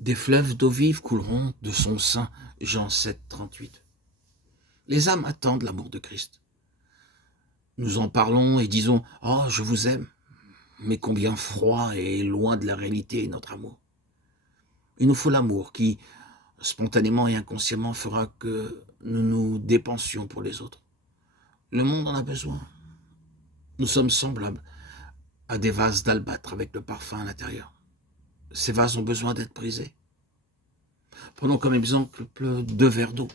Des fleuves d'eau vive couleront de son sein. Jean 7, 38. Les âmes attendent l'amour de Christ. Nous en parlons et disons « Oh, je vous aime », mais combien froid et loin de la réalité est notre amour. Il nous faut l'amour qui, spontanément et inconsciemment, fera que nous nous dépensions pour les autres. Le monde en a besoin. Nous sommes semblables à des vases d'albâtre avec le parfum à l'intérieur. Ces vases ont besoin d'être brisés. Prenons comme exemple deux verres d'eau.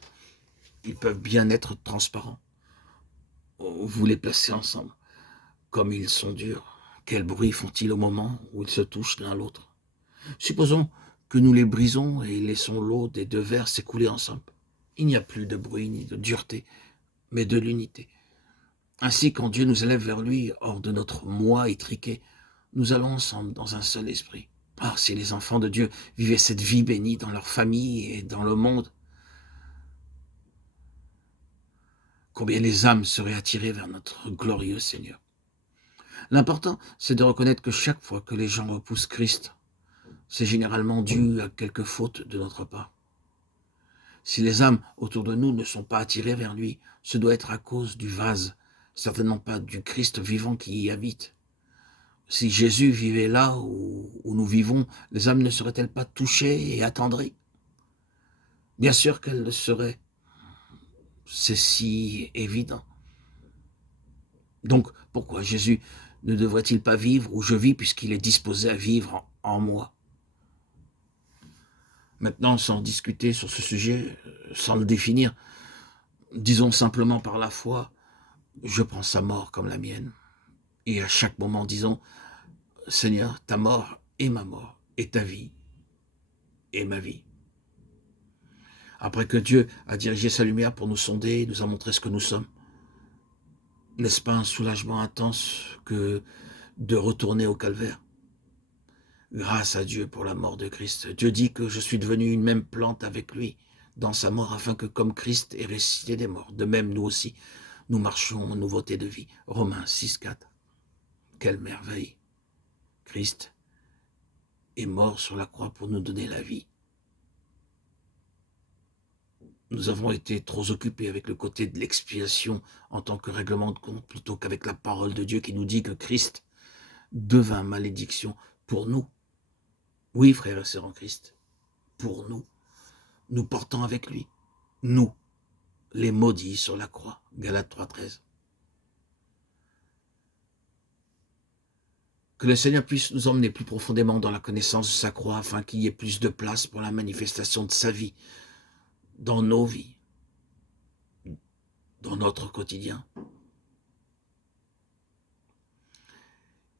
Ils peuvent bien être transparents. Vous les placez ensemble. Comme ils sont durs, quel bruit font-ils au moment où ils se touchent l'un l'autre? Supposons que nous les brisons et laissons l'eau des deux verres s'écouler ensemble. Il n'y a plus de bruit ni de dureté, mais de l'unité. Ainsi, quand Dieu nous élève vers lui, hors de notre moi étriqué, nous allons ensemble dans un seul esprit. Ah, si les enfants de Dieu vivaient cette vie bénie dans leur famille et dans le monde, combien les âmes seraient attirées vers notre glorieux Seigneur. L'important, c'est de reconnaître que chaque fois que les gens repoussent Christ, c'est généralement dû à quelque faute de notre part. Si les âmes autour de nous ne sont pas attirées vers lui, ce doit être à cause du vase, certainement pas du Christ vivant qui y habite. Si Jésus vivait là où nous vivons, les âmes ne seraient-elles pas touchées et attendries? Bien sûr qu'elles le seraient. C'est si évident. Donc, pourquoi Jésus ne devrait-il pas vivre où je vis puisqu'il est disposé à vivre en moi? Maintenant, sans discuter sur ce sujet, sans le définir, disons simplement par la foi, je prends sa mort comme la mienne. Et à chaque moment, disons, Seigneur, ta mort est ma mort, et ta vie est ma vie. Après que Dieu a dirigé sa lumière pour nous sonder et nous a montré ce que nous sommes, n'est-ce pas un soulagement intense que de retourner au calvaire? Grâce à Dieu pour la mort de Christ. Dieu dit que je suis devenu une même plante avec lui dans sa mort, afin que comme Christ est ressuscité des morts, de même nous aussi, nous marchons en nouveauté de vie. Romains 6, 4. Quelle merveille! Christ est mort sur la croix pour nous donner la vie. Nous avons été trop occupés avec le côté de l'expiation en tant que règlement de compte, plutôt qu'avec la parole de Dieu qui nous dit que Christ devint malédiction pour nous. Oui, frères et sœurs en Christ, pour nous. Nous portons avec lui, nous, les maudits sur la croix. Galates 3,13. Que le Seigneur puisse nous emmener plus profondément dans la connaissance de sa croix, afin qu'il y ait plus de place pour la manifestation de sa vie, dans nos vies, dans notre quotidien.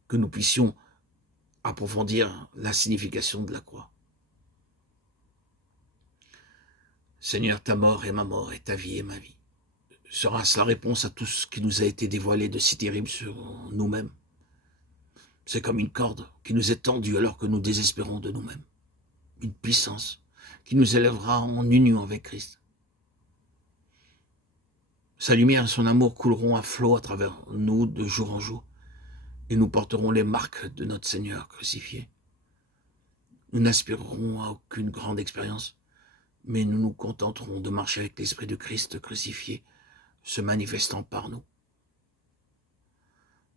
Que nous puissions approfondir la signification de la croix. Seigneur, ta mort est ma mort et ta vie est ma vie. Sera-ce la réponse à tout ce qui nous a été dévoilé de si terrible sur nous-mêmes? C'est comme une corde qui nous est tendue alors que nous désespérons de nous-mêmes. Une puissance qui nous élèvera en union avec Christ. Sa lumière et son amour couleront à flot à travers nous de jour en jour, et nous porterons les marques de notre Seigneur crucifié. Nous n'aspirerons à aucune grande expérience, mais nous nous contenterons de marcher avec l'Esprit de Christ crucifié, se manifestant par nous.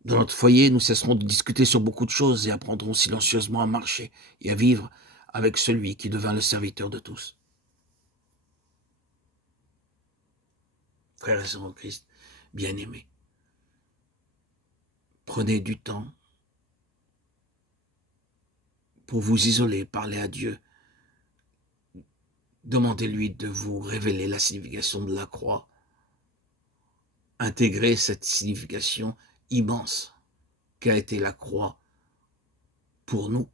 Dans notre foyer, nous cesserons de discuter sur beaucoup de choses et apprendrons silencieusement à marcher et à vivre avec celui qui devint le serviteur de tous. Frères et sœurs en Christ, bien-aimés, prenez du temps pour vous isoler, parler à Dieu. Demandez-lui de vous révéler la signification de la croix. Intégrez cette signification immense qu'a été la croix pour nous.